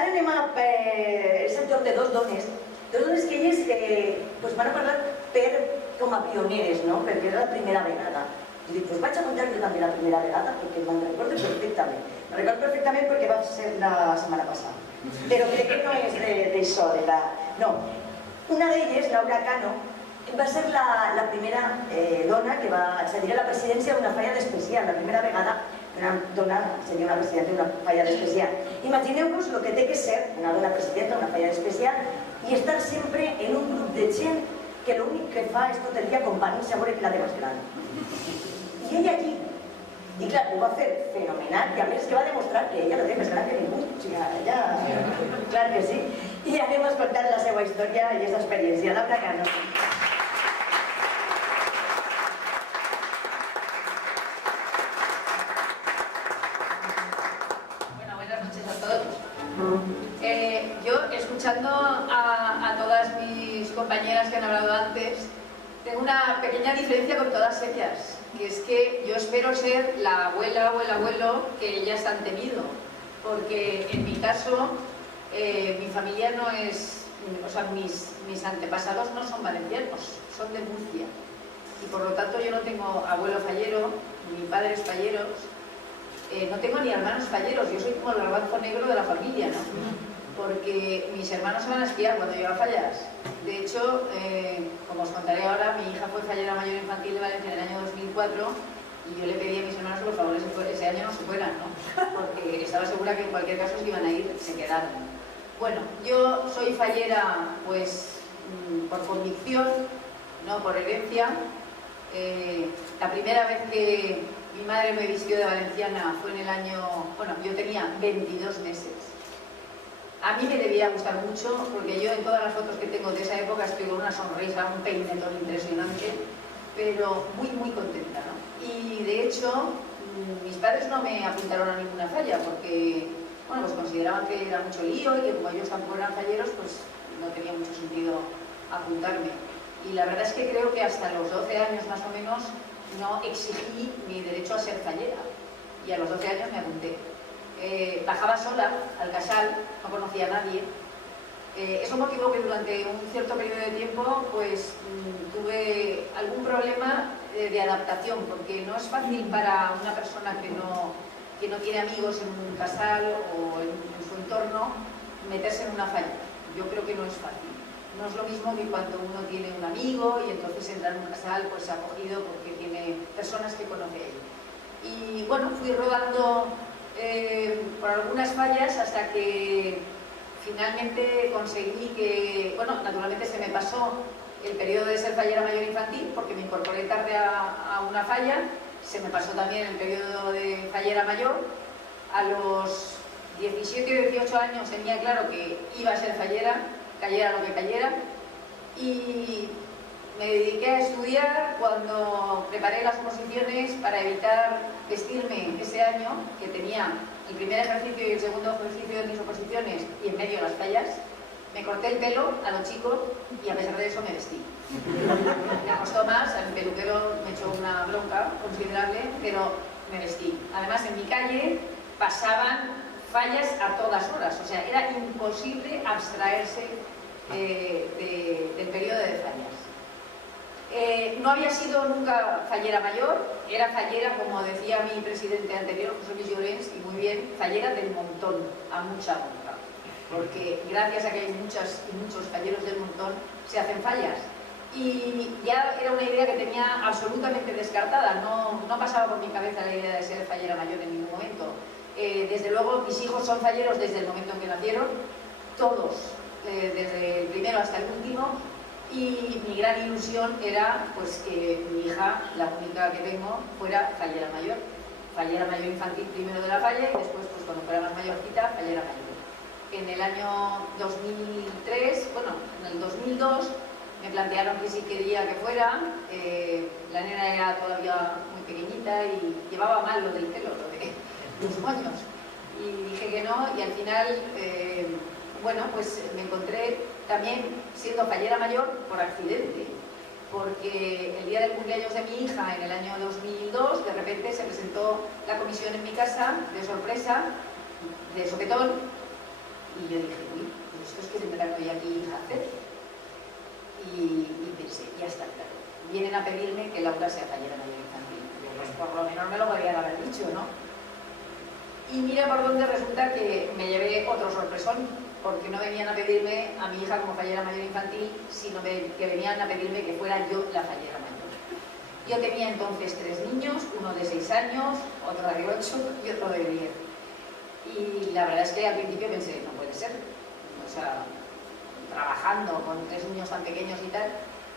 ara anem a... és el joc de dos dones que elles pues, van a parlar com a pioneres, no? Perquè era la primera vegada. I dic, pues vaig a contar jo també la primera vegada, perquè me'n recordo perfectament. Me'n recordo perfectament perquè va ser la setmana passada. Però crec que no és d'això, de la... No. Una d'elles, Laura Cano, va ser la primera dona que va accedir a la presidència d'una falla d'especial, la primera vegada que una dona seria una presidenta d'una falla d'especial. Imagineu-vos el que té que ser una dona presidenta d'una falla d'especial i estar sempre en un grup de gent que l'únic que fa és tot el dia companir-se a veure qui la té més gran. I ella allí, i clar, ho va fer fenomenal, i a més que va demostrar que ella la té més gran que ningú, o sigui, ella... Clar que sí. I anem a escoltar la seva història i aquesta experiència. Laura Cano. Yo, escuchando a todas mis compañeras que han hablado antes, tengo una pequeña diferencia con todas ellas, que es que yo espero ser la abuela o el abuelo que ellas han tenido, porque en mi caso, mi familia no es, o sea, mis antepasados no son valencianos, son de Murcia, y por lo tanto yo no tengo abuelo fallero, ni padres falleros. No tengo ni hermanos falleros, yo soy como el garbanzo negro de la familia, ¿no? Porque mis hermanos se van a esquiar cuando yo a fallas. De hecho, como os contaré ahora, mi hija fue fallera mayor infantil de Valencia en el año 2004 y yo le pedí a mis hermanos que por favor ese año no se fueran, ¿no? Porque estaba segura que en cualquier caso si iban a ir, se quedaron. Bueno, yo soy fallera pues por convicción, no por herencia. La primera vez que mi madre me vistió de valenciana fue en el año... Bueno, yo tenía 22 meses. A mí me debía gustar mucho, porque yo en todas las fotos que tengo de esa época estoy con una sonrisa, un peinetón impresionante, pero muy, muy contenta, ¿no? Y de hecho, mis padres no me apuntaron a ninguna falla, porque, bueno, pues consideraban que era mucho lío y que como ellos tampoco eran falleros, pues no tenía mucho sentido apuntarme. Y la verdad es que creo que hasta los 12 años más o menos no exigí mi derecho a ser fallera y a los 12 años me apunté. Bajaba sola al casal, no conocía a nadie. Eso motivó que durante un cierto periodo de tiempo pues tuve algún problema de adaptación, porque no es fácil para una persona que no tiene amigos en un casal o en su entorno meterse en una falla. Yo creo que no es fácil. No es lo mismo que cuando uno tiene un amigo y entonces entra en un casal pues acogido porque tiene personas que conoce él. Y bueno, fui rodando por algunas fallas hasta que finalmente conseguí que, bueno, naturalmente se me pasó el periodo de ser fallera mayor infantil porque me incorporé tarde a una falla, se me pasó también el periodo de fallera mayor. A los 17 o 18 años tenía claro que iba a ser fallera, cayera lo que cayera, y me dediqué a estudiar cuando preparé las oposiciones para evitar vestirme ese año, que tenía el primer ejercicio y el segundo ejercicio de mis oposiciones y en medio las fallas. Me corté el pelo a lo chico y a pesar de eso me vestí. Me costó más, el peluquero me echó una bronca considerable, pero me vestí. Además en mi calle pasaban fallas a todas horas, o sea, era imposible abstraerse del periodo de fallas. No había sido nunca fallera mayor, era fallera, como decía mi presidente anterior, José Luis Llorens, y muy bien, fallera del montón, a mucha honra, porque gracias a que hay muchas y muchos falleros del montón, se hacen fallas. Y ya era una idea que tenía absolutamente descartada, no pasaba por mi cabeza la idea de ser fallera mayor en ningún momento. Desde luego, mis hijos son falleros desde el momento en que nacieron, todos, desde el primero hasta el último, y mi gran ilusión era pues que mi hija, la única que tengo, fuera fallera mayor infantil primero de la falla y después, pues cuando fuera más mayorcita, fallera mayor. En el año 2003, bueno, en el 2002, me plantearon que sí quería que fuera, la nena era todavía muy pequeñita y llevaba mal lo del pelo, lo de los moños, y dije que no, y al final, bueno, pues me encontré también siendo fallera mayor por accidente, porque el día del cumpleaños de mi hija, en el año 2002, de repente se presentó la comisión en mi casa, de sorpresa, de sopetón, Y yo dije, uy, ¿estos qué tendrán hoy aquí a hacer? Y pensé, ya está claro. Vienen a pedirme que Laura sea fallera mayor infantil. Pues por lo menos me lo podrían haber dicho, ¿no? Y mira por dónde resulta que me llevé otro sorpresón, porque no venían a pedirme a mi hija como fallera mayor infantil, sino que venían a pedirme que fuera yo la fallera mayor. Yo tenía entonces 3 niños, uno de 6 años, otro de 8 y otro de 10. Y la verdad es que al principio pensé, no puede ser, o sea, trabajando con 3 niños tan pequeños y tal,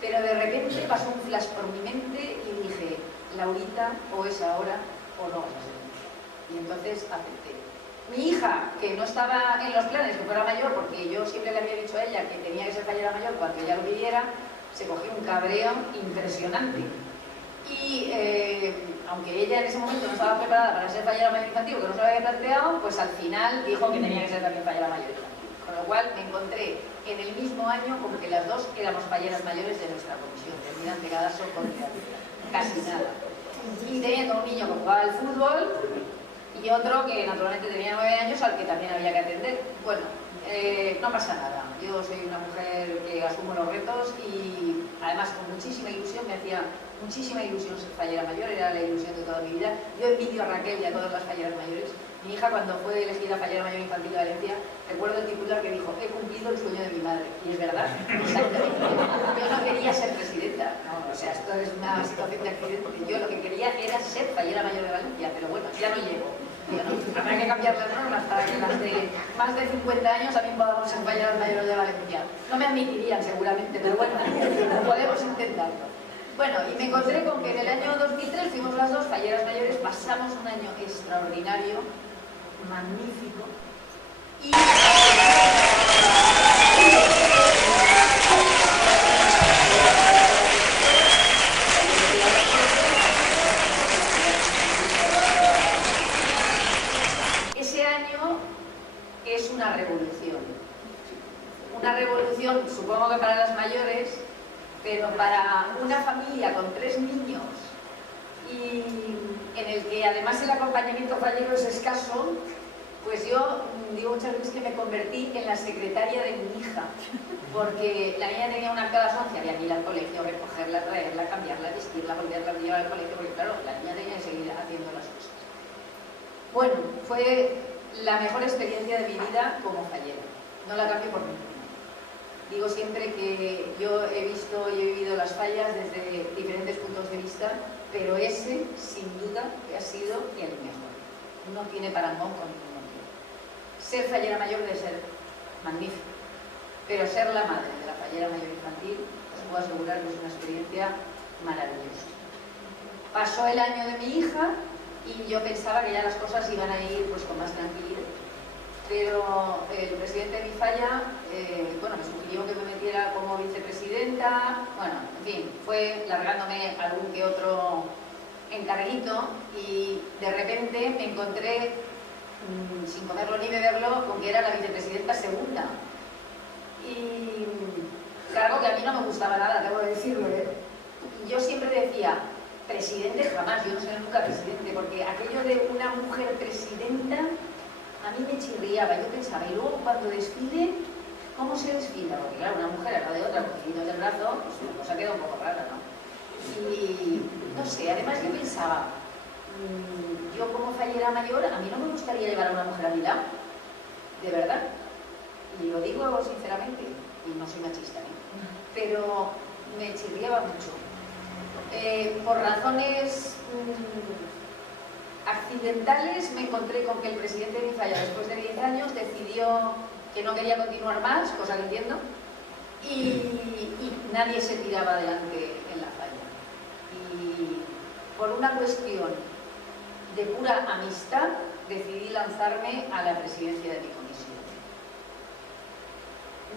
pero de repente pasó un flash por mi mente y dije, Laurita, o es ahora o no vas a ser. Y entonces acepté. Mi hija, que no estaba en los planes que fuera mayor, porque yo siempre le había dicho a ella que tenía que ser fallera mayor cuando ella lo pidiera, se cogió un cabreo impresionante. Y aunque ella en ese momento no estaba preparada para ser fallera mayor infantil, que no se lo había planteado, pues al final dijo que tenía que ser también fallera mayor infantil. Con lo cual me encontré en el mismo año como que las dos éramos falleras mayores de nuestra comisión, terminante cada con casi nada. Y teniendo un niño que jugaba al fútbol y otro que naturalmente tenía 9 años al que también había que atender. Bueno, no pasa nada. Yo soy una mujer que asumo los retos y además con muchísima ilusión, me hacía muchísima ilusión ser fallera mayor, era la ilusión de toda mi vida. Yo envidio a Raquel y a todas las falleras mayores. Mi hija, cuando fue elegida fallera mayor infantil de Valencia, recuerdo el titular que dijo, he cumplido el sueño de mi madre. Y es verdad, exactamente. Yo no quería ser presidenta, no, o sea, esto es una situación de accidente. Yo lo que quería era ser fallera mayor de Valencia, pero bueno, ya no llego. Bueno, habrá que cambiar las normas para que las de más de 50 años también podamos ser falleras mayores de Valencia. No me admitirían seguramente, pero bueno, podemos intentarlo. Bueno, y me encontré con que en el año 2003 fuimos las dos falleras mayores, pasamos un año extraordinario, magnífico, y ese año es una revolución, supongo que para las mayores, pero para una familia con 3 niños y en el que además el acompañamiento fallero es escaso, pues yo digo muchas veces que me convertí en la secretaria de mi hija, porque la niña tenía una acta de asuencia, había que ir al colegio, recogerla, traerla, cambiarla, vestirla, volverla a llevar al colegio, porque claro, la niña tenía que seguir haciendo las cosas. Bueno, fue la mejor experiencia de mi vida como fallera, no la cambio por ninguna. Digo siempre que yo he visto y he vivido las fallas desde diferentes puntos de vista, pero ese, sin duda, que ha sido el mejor. No tiene parangón con ningún otro. Ser fallera mayor debe ser magnífico, pero ser la madre de la fallera mayor infantil, os puedo asegurar que es una experiencia maravillosa. Pasó el año de mi hija y yo pensaba que ya las cosas iban a ir pues, con más tranquilidad. Pero el presidente de mi falla, bueno, me sugirió que me metiera como vicepresidenta, bueno, en fin, fue largándome algún que otro encarguito y de repente me encontré, sin comerlo ni beberlo, con que era la vicepresidenta segunda. Y cargo que a mí no me gustaba nada, debo decirlo, ¿eh? Yo siempre decía, presidente jamás, yo no seré nunca presidente, porque aquello de una mujer presidenta a mí me chirriaba, yo pensaba, y luego cuando desfile, ¿cómo se desfila? Porque claro, una mujer a la de otra, cogiendo del brazo, pues la cosa queda un poco rara, ¿no? Y no sé, además yo pensaba, yo como fallera mayor, a mí no me gustaría llevar a una mujer a mi lado, de verdad. Y lo digo sinceramente, y no soy machista, ¿eh? Pero me chirriaba mucho. Por razones accidentales me encontré con que el presidente de mi falla, después de 10 años, decidió que no quería continuar más, cosa que entiendo, y nadie se tiraba adelante en la falla. Y por una cuestión de pura amistad, decidí lanzarme a la presidencia de mi comisión.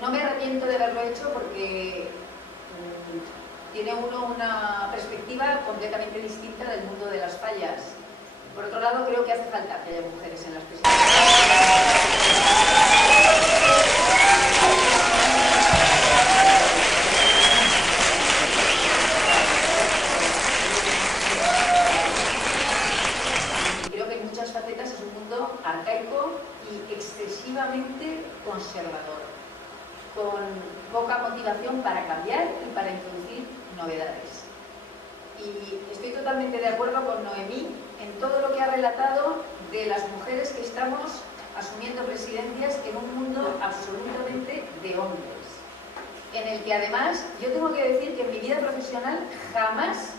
No me arrepiento de haberlo hecho porque tiene uno una perspectiva completamente distinta del mundo de las fallas. Por otro lado, creo que hace falta que haya mujeres en las presidencias. Creo que en muchas facetas es un mundo arcaico y excesivamente absolutamente conservador, con poca motivación para cambiar y para introducir novedades. Y estoy totalmente de acuerdo con Noemí en todo lo que ha relatado de las mujeres que estamos asumiendo presidencias en un mundo absolutamente de hombres, en el que además yo tengo que decir que en mi vida profesional jamás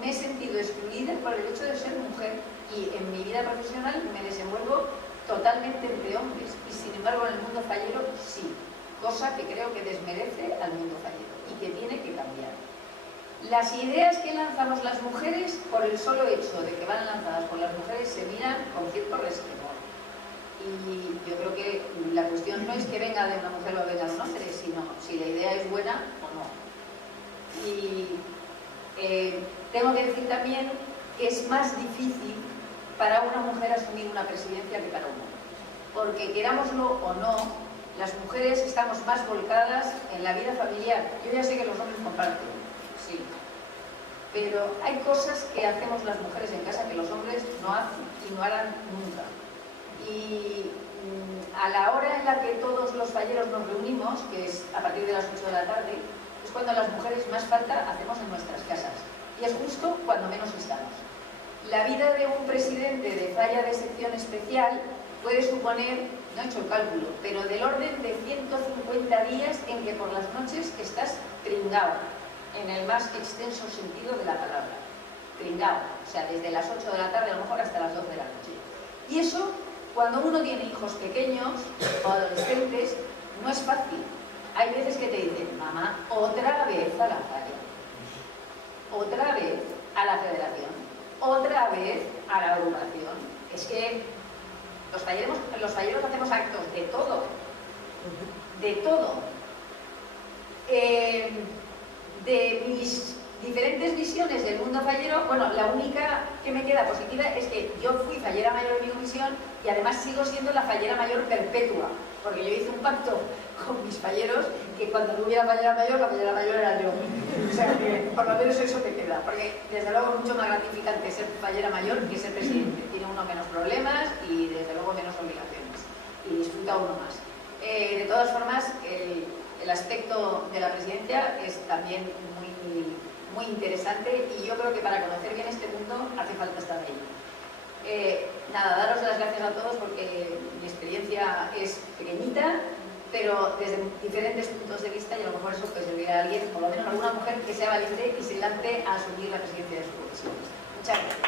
me he sentido excluida por el hecho de ser mujer, y en mi vida profesional me desenvuelvo totalmente entre hombres, y sin embargo en el mundo fallero sí, cosa que creo que desmerece al mundo fallero y que tiene que cambiar. Las ideas que lanzamos las mujeres, por el solo hecho de que van lanzadas por las mujeres, se miran con cierto resquemor. Y yo creo que la cuestión no es que venga de una mujer o venga de un hombre, sino si la idea es buena o no. Y tengo que decir también que es más difícil para una mujer asumir una presidencia que para un hombre. Porque querámoslo o no, las mujeres estamos más volcadas en la vida familiar. Yo ya sé que los hombres comparten, sí. Pero hay cosas que hacemos las mujeres en casa que los hombres no hacen y no harán nunca. Y a la hora en la que todos los falleros nos reunimos, que es a partir de las 8 de la tarde, es cuando las mujeres más falta hacemos en nuestras casas. Y es justo cuando menos estamos. La vida de un presidente de falla de sección especial puede suponer, no he hecho el cálculo, pero del orden de 150 días en que por las noches estás tringao, en el más extenso sentido de la palabra. Tringao, o sea, desde las 8 de la tarde a lo mejor hasta las 12 de la noche. Y eso, cuando uno tiene hijos pequeños o adolescentes, no es fácil. Hay veces que te dicen, mamá, otra vez a la falla, otra vez a la federación, otra vez a la agrupación. Es que los falleros hacemos actos de todo, de todo. De mis diferentes visiones del mundo fallero, bueno, la única que me queda positiva es que yo fui fallera mayor de mi comisión y además sigo siendo la fallera mayor perpetua, porque yo hice un pacto con mis falleros que cuando no hubiera fallera mayor, la fallera mayor era yo. O sea que por lo menos eso te queda, porque desde luego es mucho más gratificante ser fallera mayor que ser presidente. Tiene uno menos problemas y desde luego menos obligaciones y disfruta uno más. De todas formas, el aspecto de la presidencia es también muy interesante y yo creo que para conocer bien este mundo hace falta estar ahí. Nada, daros las gracias a todos porque mi experiencia es pequeñita, pero desde diferentes puntos de vista y a lo mejor eso puede servir a alguien, por lo menos a alguna mujer que sea valiente y se lance a asumir la presidencia de su comisión. Muchas gracias.